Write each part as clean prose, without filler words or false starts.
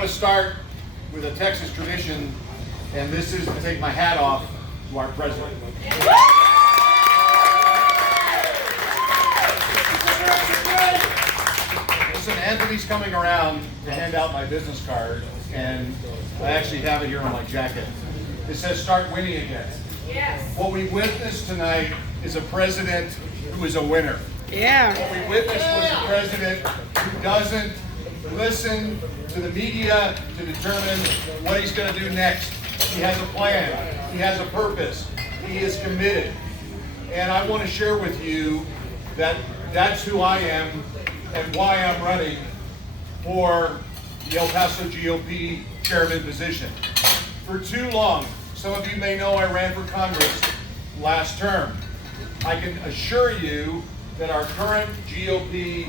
want to start with a Texas tradition, and this is to take my hat off to our president. Listen, Anthony's coming around to hand out my business card, and I actually have it here on my jacket. It says, "Start winning again." Yes. What we witnessed tonight is a president who is a winner. Yeah. What we witnessed was a president who doesn't listen to the media to determine what he's going to do next. He has a plan. He has a purpose. He is committed. And I want to share with you that that's who I am and why I'm running for the El Paso GOP chairman position. For too long, some of you may know I ran for Congress last term. I can assure you that our current GOP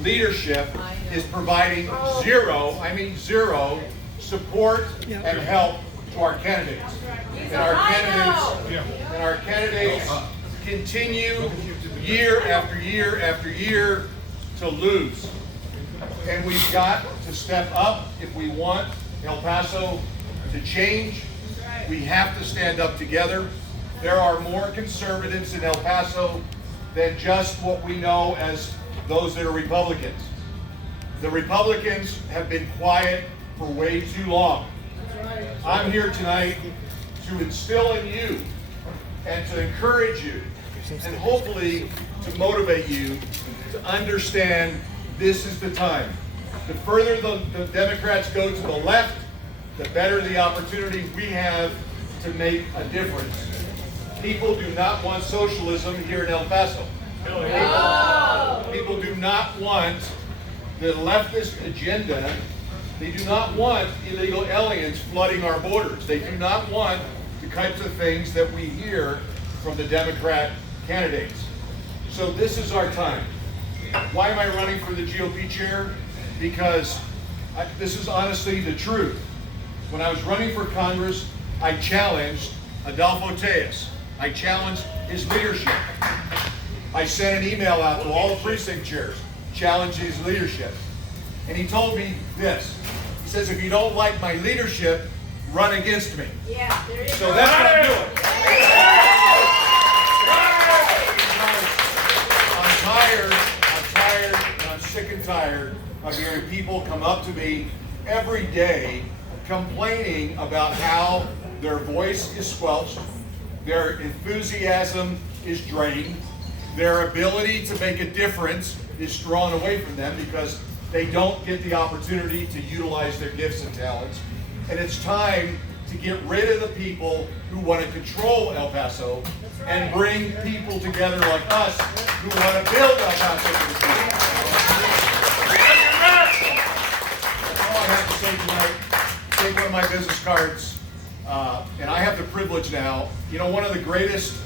leadership is providing zero support and help to our candidates. And our candidates continue year after year after year to lose. And we've got to step up if we want El Paso to change. We have to stand up together. There are more conservatives in El Paso than just what we know as those that are Republicans. The Republicans have been quiet for way too long. I'm here tonight to instill in you and to encourage you and hopefully to motivate you to understand this is the time. The further the Democrats go to the left, the better the opportunity we have to make a difference. People do not want socialism here in El Paso. People do not want the leftist agenda. They do not want illegal aliens flooding our borders. They do not want the types of things that we hear from the Democrat candidates. So this is our time. Why am I running for the GOP chair? Because this is honestly the truth. When I was running for Congress, I challenged Adolfo Tejas. I challenged his leadership. I sent an email out to all the precinct chairs, challenging his leadership. And he told me this. He says, if you don't like my leadership, run against me. Yeah, there you So go. that's what I'm doing. I'm tired, and I'm sick and tired of hearing people come up to me every day complaining about how their voice is squelched, their enthusiasm is drained, their ability to make a difference is drawn away from them because they don't get the opportunity to utilize their gifts and talents. And it's time to get rid of the people who want to control El Paso and bring people together like us who want to build El Paso for the future. That's all I have to say tonight. Take one of my business cards. And I have the privilege now, one of the greatest,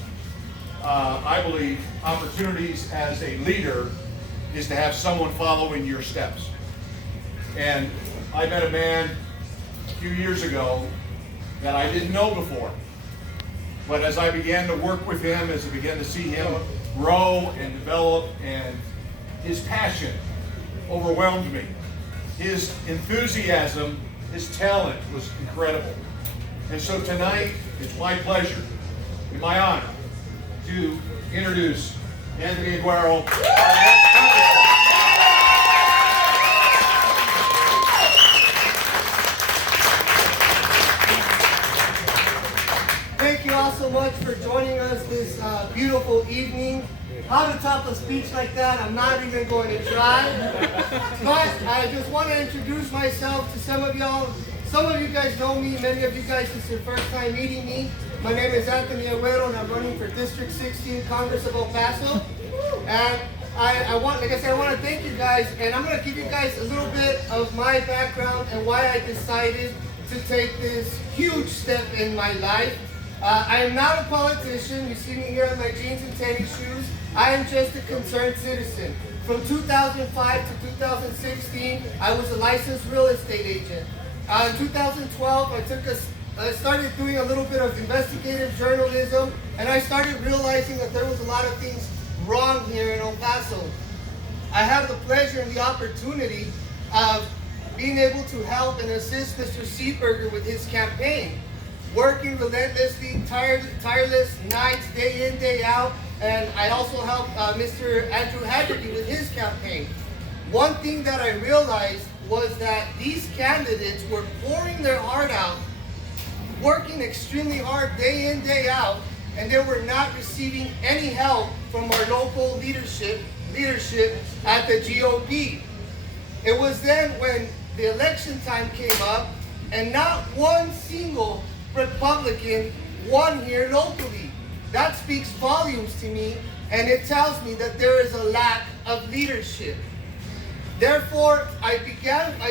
I believe, opportunities as a leader is to have someone follow in your steps. And I met a man a few years ago that I didn't know before. But as I began to work with him, as I began to see him grow and develop, and his passion overwhelmed me. His enthusiasm, his talent was incredible. And so tonight, it's my pleasure and my honor to introduce Anthony Aguero, our next congressman. Thank you all so much for joining us this beautiful evening. How to top a speech like that, I'm not even going to try. But I just want to introduce myself to some of y'all. Some of you guys know me, many of you guys, this is your first time meeting me. My name is Anthony Aguero, and I'm running for District 16, Congress of El Paso. And I want to thank you guys, and I'm going to give you guys a little bit of my background and why I decided to take this huge step in my life. I am not a politician. You see me here in my jeans and tennis shoes. I am just a concerned citizen. From 2005 to 2016, I was a licensed real estate agent. In 2012, I started doing a little bit of investigative journalism, and I started realizing that there was a lot of things wrong here in El Paso. I have the pleasure and the opportunity of being able to help and assist Mr. Seeburger with his campaign, working relentlessly, tireless nights, day in, day out. And I also helped Mr. Andrew Haggerty with his campaign. One thing that I realized was that these candidates were pouring their heart out, working extremely hard day in, day out, and they were not receiving any help from our local leadership at the GOP. It was then when the election time came up, and not one single Republican won here locally. That speaks volumes to me, and it tells me that there is a lack of leadership. Therefore, I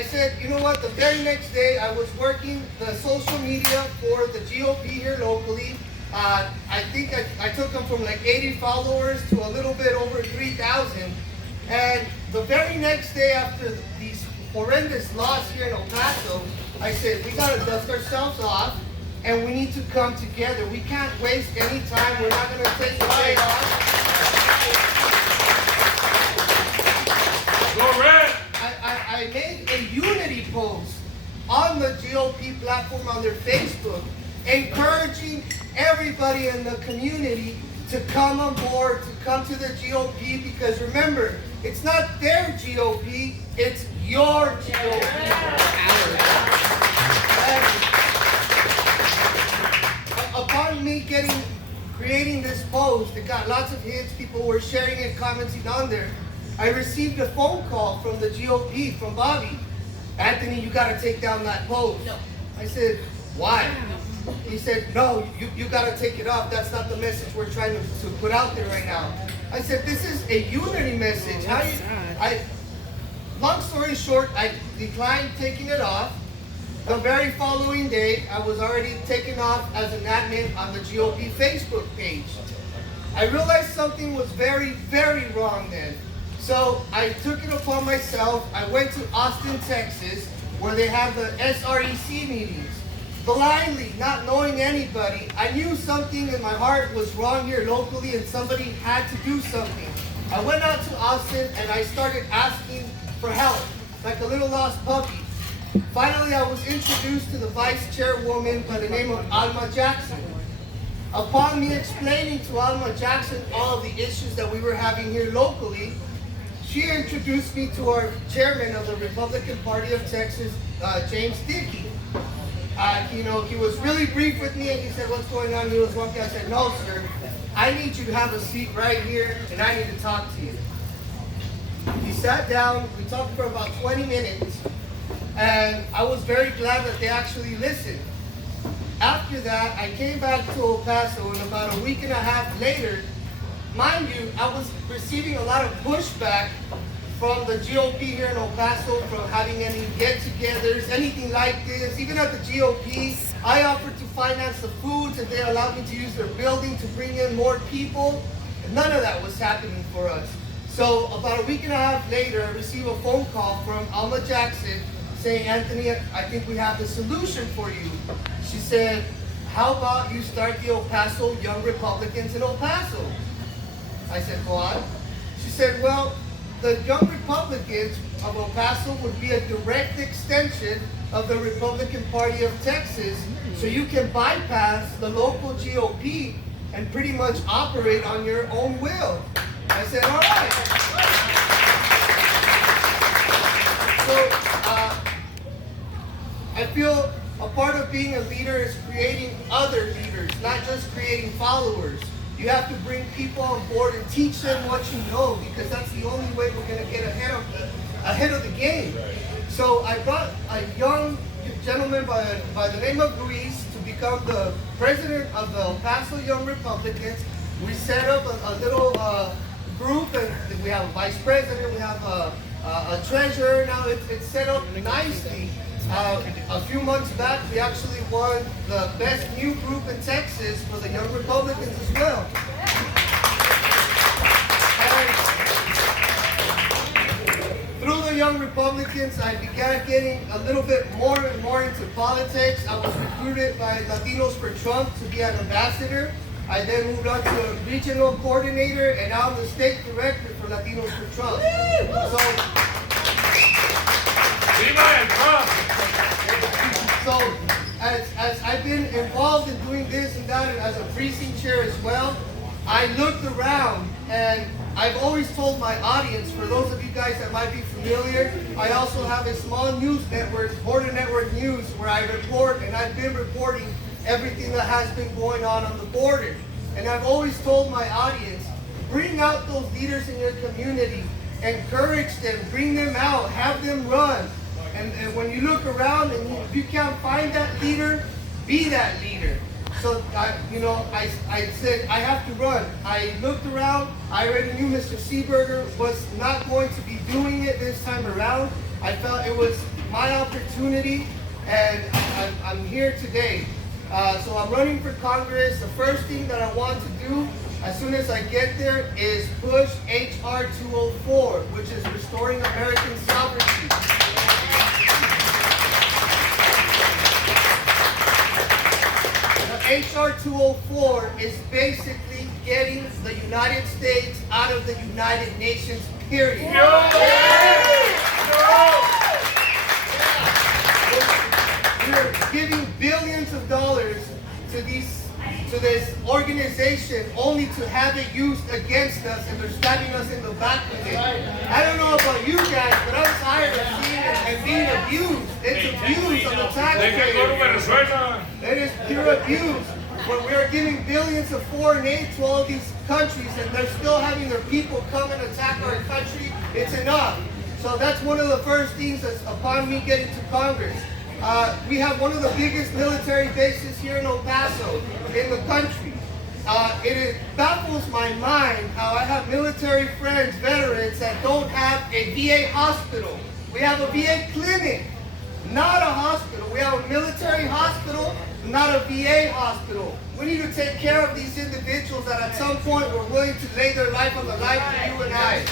said, you know what, the very next day I was working the social media for the GOP here locally. I think I took them from like 80 followers to a little bit over 3,000. And the very next day after these horrendous loss here in El Paso, I said, we gotta dust ourselves off and we need to come together. We can't waste any time. We're not gonna take the day off. Go red! I made a unity post on the GOP platform on their Facebook, encouraging everybody in the community to come on board, to come to the GOP, because remember, it's not their GOP, it's your GOP. And upon me creating this post, it got lots of hits, people were sharing and commenting on there. I received a phone call from the GOP, from Bobby. Anthony, you gotta take down that post. No. I said, why? He said, no, you gotta take it off. That's not the message we're trying to put out there right now. I said, this is a unity message. Long story short, I declined taking it off. The very following day, I was already taken off as an admin on the GOP Facebook page. I realized something was very, very wrong then. So I took it upon myself. I went to Austin, Texas, where they have the SREC meetings. Blindly, not knowing anybody, I knew something in my heart was wrong here locally and somebody had to do something. I went out to Austin and I started asking for help, like a little lost puppy. Finally, I was introduced to the vice chairwoman by the name of Alma Jackson. Upon me explaining to Alma Jackson all of the issues that we were having here locally, she introduced me to our chairman of the Republican Party of Texas, James Dickey. He was really brief with me and he said, what's going on? He was walking. I said, no, sir, I need you to have a seat right here and I need to talk to you. He sat down, we talked for about 20 minutes, and I was very glad that they actually listened. After that, I came back to El Paso, and about a week and a half later, mind you, I was receiving a lot of pushback from the GOP here in El Paso, from having any get-togethers, anything like this. Even at the GOP, I offered to finance the foods and they allowed me to use their building to bring in more people. And none of that was happening for us. So about a week and a half later, I received a phone call from Alma Jackson saying, Anthony, I think we have the solution for you. She said, how about you start the El Paso Young Republicans in El Paso? I said, go on. She said, well, the Young Republicans of El Paso would be a direct extension of the Republican Party of Texas, so you can bypass the local GOP and pretty much operate on your own will. I said, all right. So I feel a part of being a leader is creating other leaders, not just creating followers. You have to bring people on board and teach them what you know, because that's the only way we're going to get ahead of the game. So I brought a young gentleman by the name of Luis to become the president of the El Paso Young Republicans. We set up a little group, and we have a vice president, we have a treasurer. Now it's set up nicely. A few months back, we actually won the best new group in Texas for the Young Republicans as well. And through the Young Republicans, I began getting a little bit more and more into politics. I was recruited by Latinos for Trump to be an ambassador. I then moved on to a regional coordinator, and now I'm the state director for Latinos for Trump. So, So, as I've been involved in doing this and that, and as a precinct chair as well, I looked around, and I've always told my audience, for those of you guys that might be familiar, I also have a small news network, Border Network News, where I report, and I've been reporting everything that has been going on the border. And I've always told my audience, bring out those leaders in your community, encourage them, bring them out, have them run. And when you look around and if you can't find that leader, be that leader. So, I said, I have to run. I looked around. I already knew Mr. Seeburger was not going to be doing it this time around. I felt it was my opportunity, and I'm here today. So I'm running for Congress. The first thing that I want to do, as soon as I get there, is push H.R. 204, which is Restoring American Sovereignty. H.R. 204 is basically getting the United States out of the United Nations, period. We're giving billions of dollars to this organization only to have it used against us, and they're stabbing us in the back with it. I don't know about you guys, but I'm tired of seeing it and being abused. It's abuse on the taxpayers. It is pure abuse. When we are giving billions of foreign aid to all these countries and they're still having their people come and attack our country, it's enough. So that's one of the first things that's upon me getting to Congress. We have one of the biggest military bases here in El Paso, in the country. It baffles my mind how I have military friends, veterans, that don't have a VA hospital. We have a VA clinic, not a hospital. We have a military hospital, not a VA hospital. We need to take care of these individuals that at some point were willing to lay their life on the line for you and I.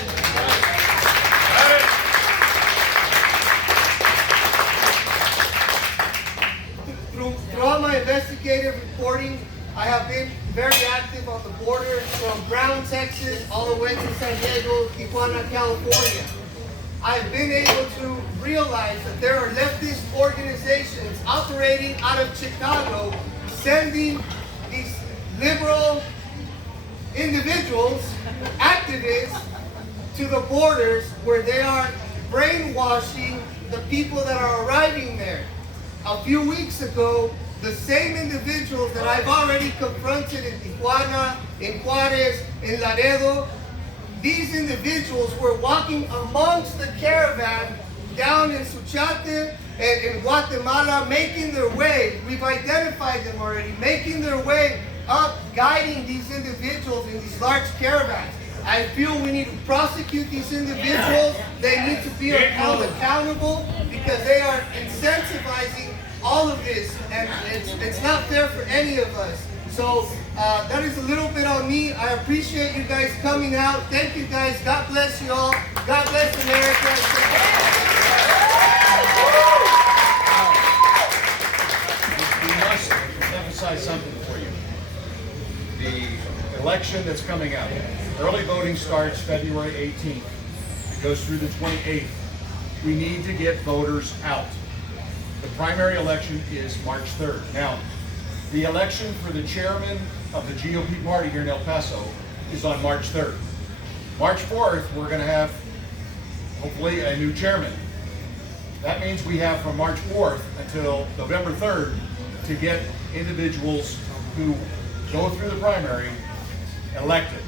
Throughout my investigative reporting, I have been very active on the border from Brown, Texas, all the way to San Diego, Tijuana, California. I've been able to realize that there are leftist organizations operating out of Chicago, sending these liberal individuals, activists, to the borders where they are brainwashing the people that are arriving there. A few weeks ago, the same individuals that I've already confronted in Tijuana, in Juarez, in Laredo, these individuals were walking amongst the caravan down in Suchate and in Guatemala, making their way, we've identified them already, making their way up, guiding these individuals in these large caravans. I feel we need to prosecute these individuals. They need to be held accountable because they are incentivizing all of this, and it's not fair for any of us. So that is a little bit on me. I appreciate you guys coming out. Thank you guys. God bless you all. God bless America. We must emphasize something for you. The election that's coming up. Early voting starts February 18th. It goes through the 28th. We need to get voters out. The primary election is March 3rd. Now, the election for the chairman of the GOP party here in El Paso is on March 3rd. March 4th, we're going to have, hopefully, a new chairman. That means we have from March 4th until November 3rd to get individuals who go through the primary elected.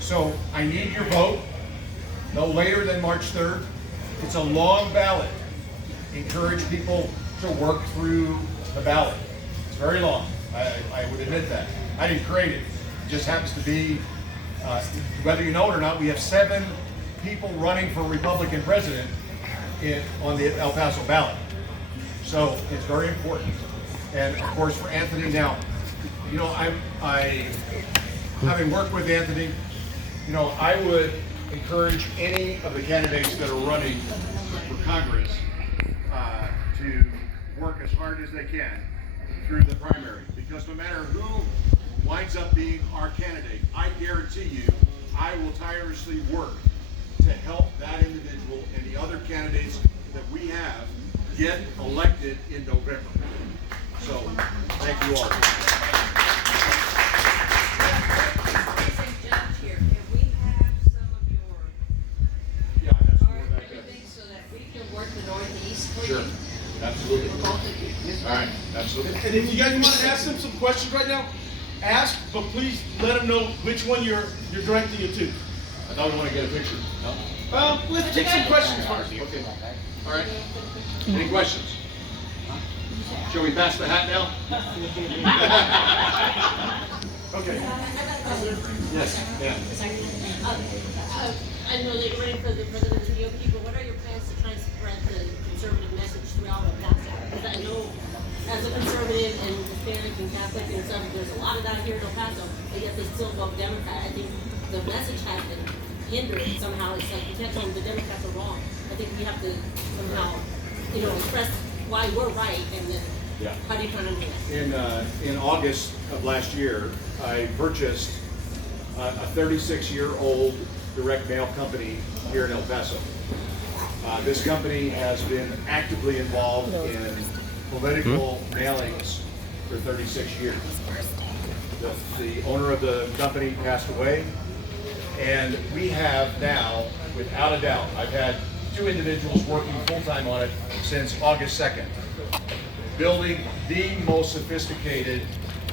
So I need your vote no later than March 3rd. It's a long ballot. Encourage people to work through the ballot. It's very long. I would admit that. I didn't create it. It just happens to be, whether you know it or not, we have 7 people running for Republican president on the El Paso ballot. So it's very important. And of course for Anthony now, you know, having worked with Anthony, you know, I would encourage any of the candidates that are running for Congress to work as hard as they can through the primary, because no matter who winds up being our candidate, I guarantee you I will tirelessly work to help that individual and the other candidates that we have get elected in November. So, thank you all. Judge here, can we have some of your Yeah, that's art more and back there. everything so that we can work the northeast for Sure, you? absolutely. For both of you. All right, absolutely. And if you guys want to ask them some questions right now, ask, but please let them know which one you're directing it to. I thought we want to get a picture. No? Let's take some questions first. Okay. All right. Any questions? Shall we pass the hat now? Okay. Yes, yeah. I know that you're running for the president of the GOP, but what are your plans to try and spread the conservative message throughout El Paso? Because I know, as a conservative and Hispanic and Catholic and stuff, there's a lot of that here in El Paso, and yet they still vote Democrat. I think the message has been hindered somehow. It's like you can't tell them the Democrats are wrong. I think we have to somehow, express why we're right, and then Yeah. how do you plan on doing that? In August of last year, I purchased a 36-year-old direct mail company here in El Paso. This company has been actively involved in political mailings for 36 years. The owner of the company passed away, and we have now, without a doubt, I've had 2 individuals working full-time on it since August 2nd, building the most sophisticated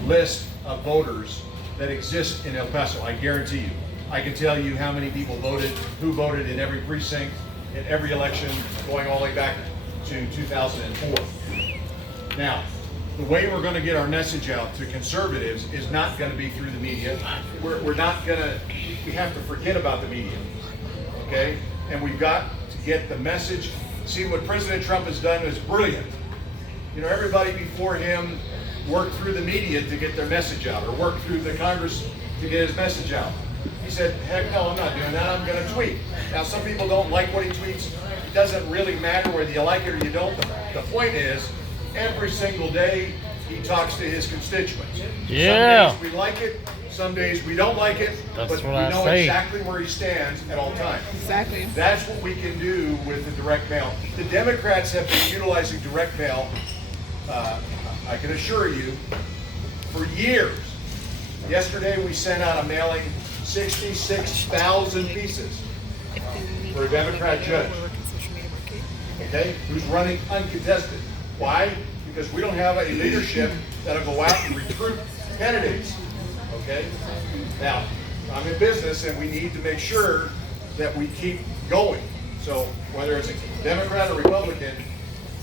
list of voters that exist in El Paso. I guarantee you. I can tell you how many people voted, who voted in every precinct, in every election, going all the way back to 2004. Now, the way we're going to get our message out to conservatives is not going to be through the media. We're not going to, we have to forget about the media, okay? And we've got to get the message. See, what President Trump has done is brilliant. Everybody before him worked through the media to get their message out, or worked through the Congress to get his message out. He said, heck no, I'm not doing that, I'm gonna tweet. Now, some people don't like what he tweets. It doesn't really matter whether you like it or you don't. The point is, every single day, he talks to his constituents. Yeah. Some days we like it, some days we don't like it, That's but we what I know say. exactly where he stands at all times. Exactly. That's what we can do with the direct mail. The Democrats have been utilizing direct mail, I can assure you, for years. Yesterday, we sent out a mailing, 66,000 pieces for a Democrat judge, okay, who's running uncontested. Why? Because we don't have a leadership that'll go out and recruit candidates, okay? Now, I'm in business and we need to make sure that we keep going. So whether it's a Democrat or Republican,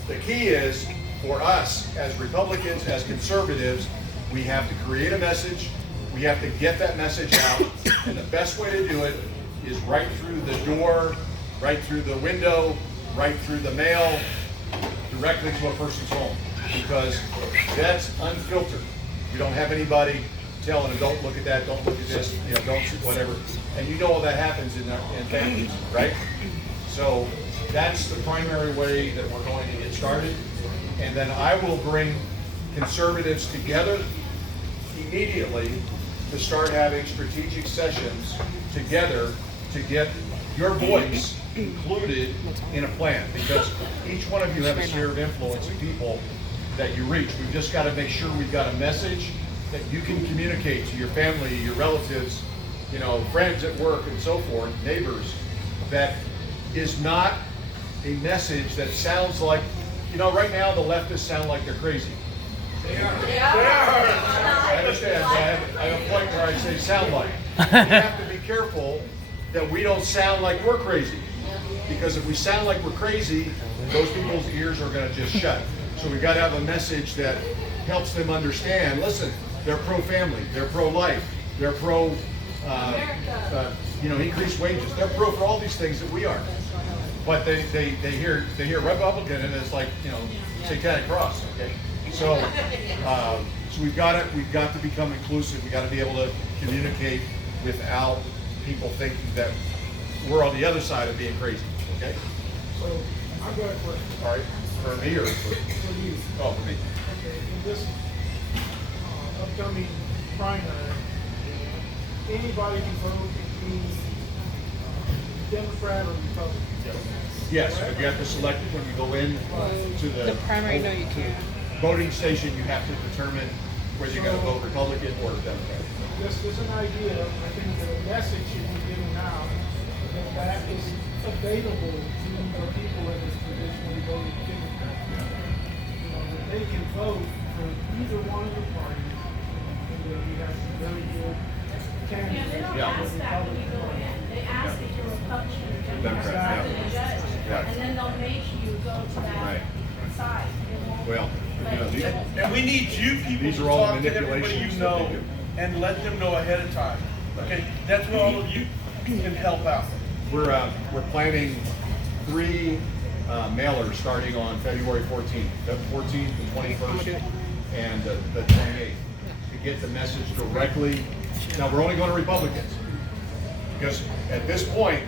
the key is for us as Republicans, as conservatives, we have to create a message. We have to get that message out. And the best way to do it is right through the door, right through the window, right through the mail, directly to a person's home. Because that's unfiltered. We don't have anybody telling them, don't look at that, don't look at this, don't shoot whatever. And you know all that happens in families, right? So that's the primary way that we're going to get started. And then I will bring conservatives together immediately to start having strategic sessions together to get your voice included in a plan. Because each one of you have a sphere of influence of people that you reach. We've just got to make sure we've got a message that you can communicate to your family, your relatives, friends at work and so forth, neighbors, that is not a message that sounds like, right now the leftists sound like they're crazy. They are. I understand. I have a point where I say sound like. We have to be careful that we don't sound like we're crazy. Because if we sound like we're crazy, those people's ears are going to just shut. So we've got to have a message that helps them understand, listen, they're pro-family, they're pro-life, they're pro, increased wages. They're pro for all these things that we are. But they hear Republican and it's like, satanic cross, okay? So we've got to become inclusive. We've got to be able to communicate without people thinking that we're on the other side of being crazy, okay? So I've got a question. All right, for me or for you. Oh, for me. Okay, in this upcoming primary, anybody can vote, any Democrat or Republican. Yes. Yes, but you have to select it when you go in to the primary, no, you to can't. the voting station. You have to determine whether you're going to vote Republican or Democrat. Just as an idea, I think the message should be given out that is available to the people that is traditionally voting Democrat. You know, that they can vote for either one of the parties, and that we have some very good candidates. They don't Yeah. ask that when you go in. They ask if you're Republican or Democrat, Democrat, yeah. to the judge, Right. and then they'll make you go to that Right. side. They won't- Well, you know, these, And we need you people These to are all talk to everybody manipulations you that they know do. and let them know ahead of time. Okay, that's where all of you can help out. we're planning 3 mailers starting on February 14th, the 14th, the 21st, and the 28th to get the message directly. Now we're only going to Republicans because at this point